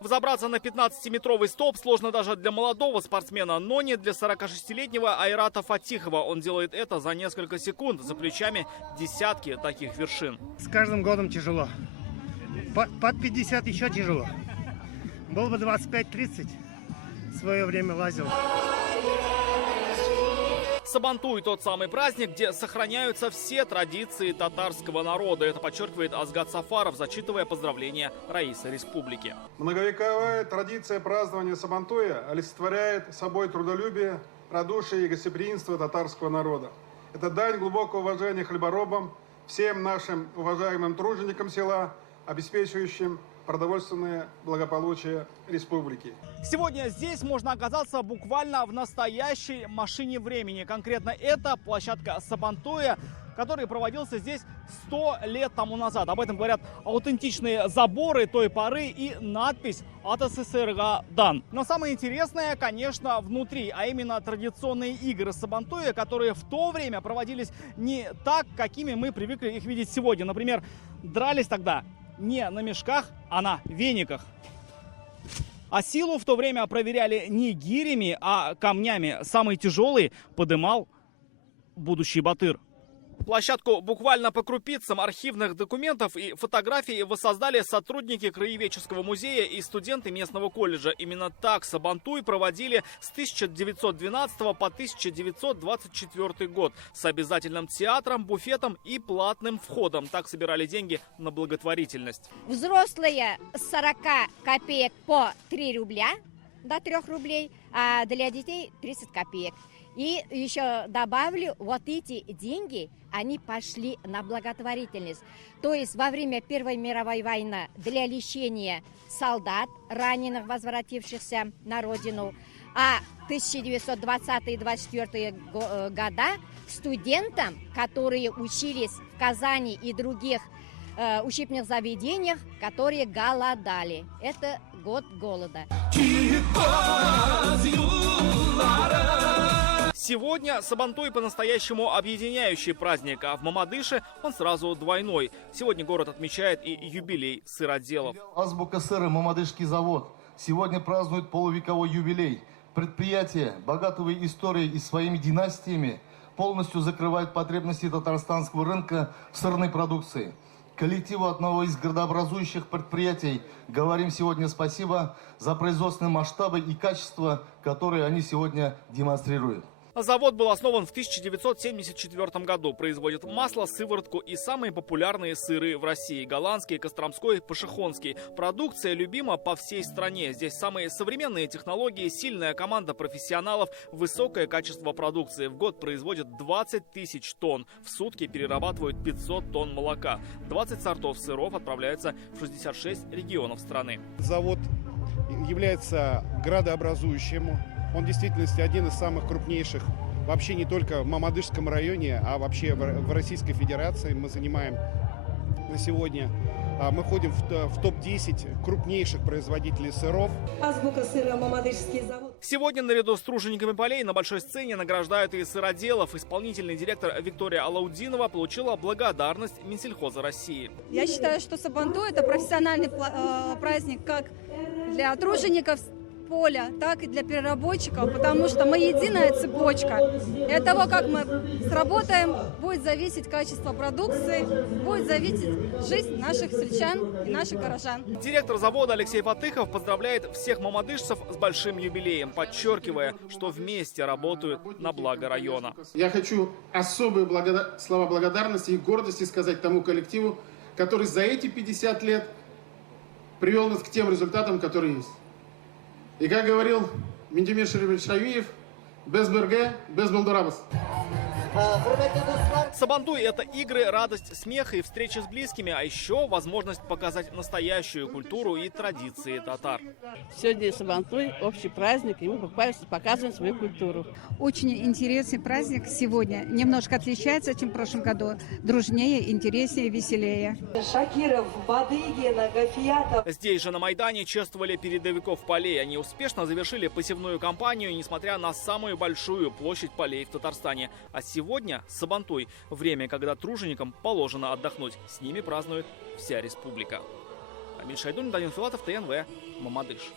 Взобраться на 15-метровый столб сложно даже для молодого спортсмена, но не для 46-летнего Айрата Фатихова. Он делает это за несколько секунд, за плечами десятки таких вершин. С каждым годом тяжело. Под 50 еще тяжело. Было бы 25-30, в свое время лазил. Сабантуй – тот самый праздник, где сохраняются все традиции татарского народа. Это подчеркивает Азгат Сафаров, зачитывая поздравления Раисы Республики. Многовековая традиция празднования Сабантуя олицетворяет собой трудолюбие, радушие и гостеприимство татарского народа. Это дань глубокого уважения хлеборобам, всем нашим уважаемым труженикам села, обеспечивающим продовольственное благополучие республики. Сегодня здесь можно оказаться буквально в настоящей машине времени. Конкретно это площадка Сабантуя, который проводился здесь 100 лет тому назад. Об этом говорят аутентичные заборы той поры и надпись «От СССР дан». Но самое интересное, конечно, внутри, а именно традиционные игры Сабантуя, которые в то время проводились не так, какими мы привыкли их видеть сегодня. Например, дрались тогда не на мешках, а на вениках. А силу в то время проверяли не гирями, а камнями. Самый тяжелый подымал будущий батыр. Площадку буквально по крупицам архивных документов и фотографий воссоздали сотрудники Краеведческого музея и студенты местного колледжа. Именно так Сабантуй проводили с 1912 по 1924 год. С обязательным театром, буфетом и платным входом. Так собирали деньги на благотворительность. Взрослые с 40 копеек по 3 рубля до 3 рублей, а для детей 30 копеек. И еще добавлю, вот эти деньги, они пошли на благотворительность. То есть во время Первой мировой войны для лечения солдат, раненых, возвратившихся на родину, а 1920-24 года студентам, которые учились в Казани и других учебных заведениях, которые голодали. Это год голода. Сегодня Сабантуй по-настоящему объединяющий праздник, а в Мамадыше он сразу двойной. Сегодня город отмечает и юбилей сыроделов. Азбука сыра «Мамадышский завод» сегодня празднует полувековой юбилей. Предприятие, богатого историей и своими династиями, полностью закрывает потребности татарстанского рынка в сырной продукции. Коллективу одного из градообразующих предприятий говорим сегодня спасибо за производственные масштабы и качество, которые они сегодня демонстрируют. Завод был основан в 1974 году. Производит масло, сыворотку и самые популярные сыры в России – голландский, костромской, пашихонский. Продукция любима по всей стране. Здесь самые современные технологии, сильная команда профессионалов, высокое качество продукции. В год производят 20 тысяч тонн. В сутки перерабатывают 500 тонн молока. 20 сортов сыров отправляются в 66 регионов страны. Завод является градообразующим. Он в действительности один из самых крупнейших вообще не только в Мамадышском районе, а вообще в Российской Федерации. Мы занимаем на сегодня, мы входим в топ-10 крупнейших производителей сыров. Азбука сыра «Мамадышский завод». Сегодня наряду с тружениками полей на большой сцене награждают и сыроделов. Исполнительный директор Виктория Алаудинова получила благодарность Минсельхоза России. Я считаю, что Сабантуй – это профессиональный праздник как для тружеников поля, так и для переработчиков, потому что мы единая цепочка. И от того, как мы сработаем, будет зависеть качество продукции, будет зависеть жизнь наших сельчан и наших горожан. Директор завода Алексей Фатыхов поздравляет всех мамадышцев с большим юбилеем, подчеркивая, что вместе работают на благо района. Я хочу особые слова благодарности и гордости сказать тому коллективу, который за эти 50 лет привел нас к тем результатам, которые есть. И как говорил Минтимир Шарипович Шавиев, без берге, без балдурабас. Сабантуй – это игры, радость, смех и встречи с близкими, а еще возможность показать настоящую культуру и традиции татар. Сегодня Сабантуй – общий праздник, и мы показываем свою культуру. Очень интересный праздник сегодня. Немножко отличается, чем в прошлом году. Дружнее, интереснее, веселее. Шакиров, Бадыгина, Гафиятов. Здесь же на Майдане чествовали передовиков полей. Они успешно завершили посевную кампанию, несмотря на самую большую площадь полей в Татарстане. А сегодня Сабантуй – время, когда труженикам положено отдохнуть. С ними празднует вся республика. Рамиль Шайдун, Данил Филатов, ТНВ, Мамадыш.